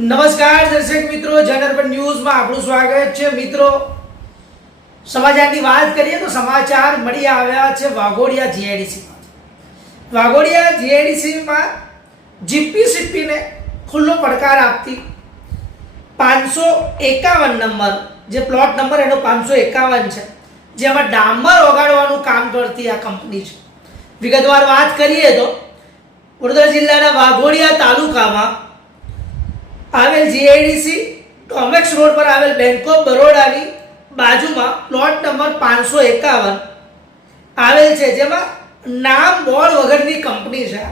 નમસ્કાર દર્શક મિત્રો, જનઅર્બન ન્યૂઝમાં આપણું સ્વાગત છે। મિત્રો, સમાચારની વાત કરીએ તો સમાચાર મળી આવ્યા છે વાઘોડિયા જીઆઈડીસીમાં। વાઘોડિયા જીઆઈડીસીમાં જીપીસીપીને ખુલ્લો પડકાર આપતી 551 નંબર જે પ્લોટ નંબર એનો 551 છે, જેમાં ડામર ઓગાળવાનું કામ કરતી આ કંપની છે। વિગતવાર વાત કરીએ તો વડોદરા જિલ્લાના વાઘોડિયા તાલુકામાં આવેલ જીઆઈડીસી ટોમેક્સ રોડ પર આવેલ બેંક ઓફ બરોડાની બાજુમાં પ્લોટ નંબર 551 આવેલ છે, જેમાં નામ બોર્ડ વગરની કંપની છે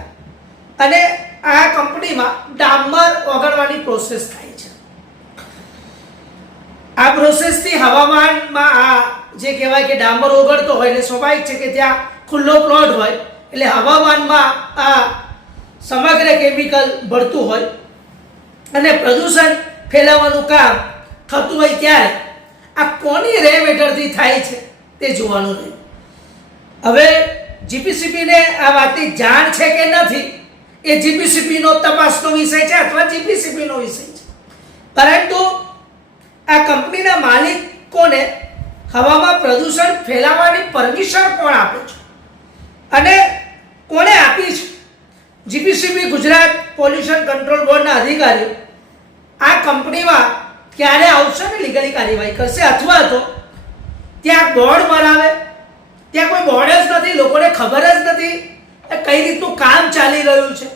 અને આ કંપનીમાં ડામર ઓગાળવાની પ્રોસેસ થાય છે। આ પ્રોસેસથી હવામાનમાં આ જે કહેવાય કે ડામર ઓગળતો હોય એટલે સ્વાભાવિક છે કે ત્યાં ખુલ્લો પ્લોટ હોય એટલે હવામાનમાં આ સમગ્ર કેમિકલ ભળતું હોય અને પ્રદૂષણ ફેલાવવાનું કામ થતું હોય ત્યારે આ કોની રેમ હેઠળથી થાય છે તે જોવાનું રહ્યું। હવે જીપીસીપીને આ વાતની જાણ છે કે નથી એ જીપીસીપીનો તપાસનો વિષય છે અથવા જીપીસીપીનો વિષય છે, પરંતુ આ કંપનીના માલિકોને હવામાં પ્રદૂષણ ફેલાવવાની પરમિશન કોણ આપે છે અને કોણે આપી છે? જીપીસીપી ગુજરાત પોલ્યુશન કંટ્રોલ બોર્ડના અધિકારીઓ આ કંપનીમાં ક્યારે આવશે ને લીગલી કાર્યવાહી કરશે, અથવા તો ત્યાં બોર્ડ મરાવે, ત્યાં કોઈ બોર્ડ જ નથી, લોકોને ખબર જ નથી કઈ રીતનું કામ ચાલી રહ્યું છે,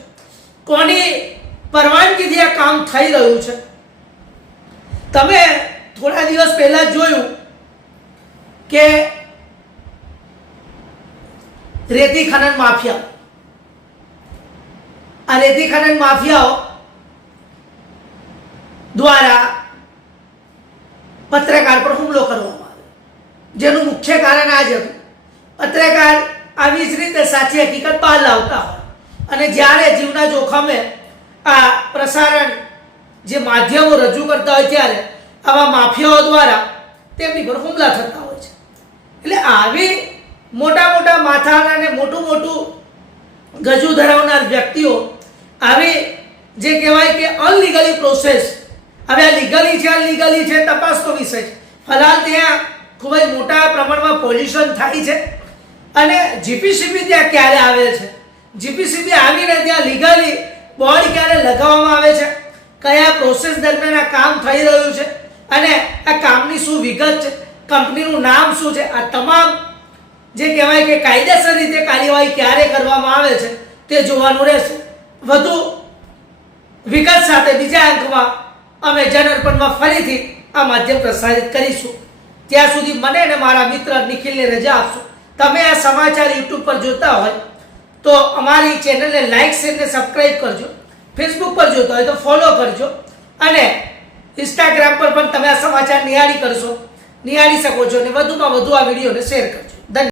કોની પરવાનગીથી આ કામ થઈ રહ્યું છે। તમે થોડા દિવસ પહેલા જોયું કે રેતી ખનન માફિયા, આ રેતી ખનન માફિયાઓ દ્વારા પત્રકાર પર હુમલો કરવામાં આવ્યો, જેનું મુખ્ય કારણ આ જ હતું। પત્રકાર આવી જ રીતે સાચી હકીકત બહાર લાવતા હોય અને જ્યારે જીવના જોખમે આ પ્રસારણ જે માધ્યમો રજૂ કરતા હોય ત્યારે આવા માફિયાઓ દ્વારા તેમની પર હુમલા થતા હોય છે। એટલે આવી મોટા મોટા માથાના અને મોટું ગજુ ધરાવનાર વ્યક્તિઓ આવી જે કહેવાય કે અનલીગલી પ્રોસેસ, હવે આ લીગલી છે અનલીગલી છે તપાસનો વિષય છે। ફિલહાલ ત્યાં ખૂબ જ મોટા પ્રમાણમાં પોલ્યુશન થાય છે અને જીપીસીપી ત્યાં ક્યારે આવે છે, જીપીસીપી આવીને ત્યાં લીગલી બોર્ડ ક્યારે લગાવવામાં આવે છે, કયા પ્રોસેસ દરમિયાન આ કામ થઈ રહ્યું છે અને આ કામની શું વિગત છે, કંપનીનું નામ શું છે, આ તમામ જે કહેવાય કે કાયદેસર રીતે કાર્યવાહી ક્યારે કરવામાં આવે છે તે જોવાનું રહેશે। વધુ વિગત સાથે બીજા અંકમાં અમે જનઅર્પણમાં ફરીથી આ માધ્યમ પ્રસારિત કરીશું। ત્યાં સુધી મને અને મારા મિત્ર નિખિલને રજા આપશો। તમે આ સમાચાર યુટ્યુબ પર જોતા હોય તો અમારી ચેનલને લાઇક શેર ને સબસ્ક્રાઇબ કરજો, ફેસબુક પર જોતા હોય તો ફોલો કરજો અને ઇન્સ્ટાગ્રામ પર પણ તમે આ સમાચાર નિહાળી શકો છો અને વધુમાં વધુ આ વિડીયોને શેર કરજો।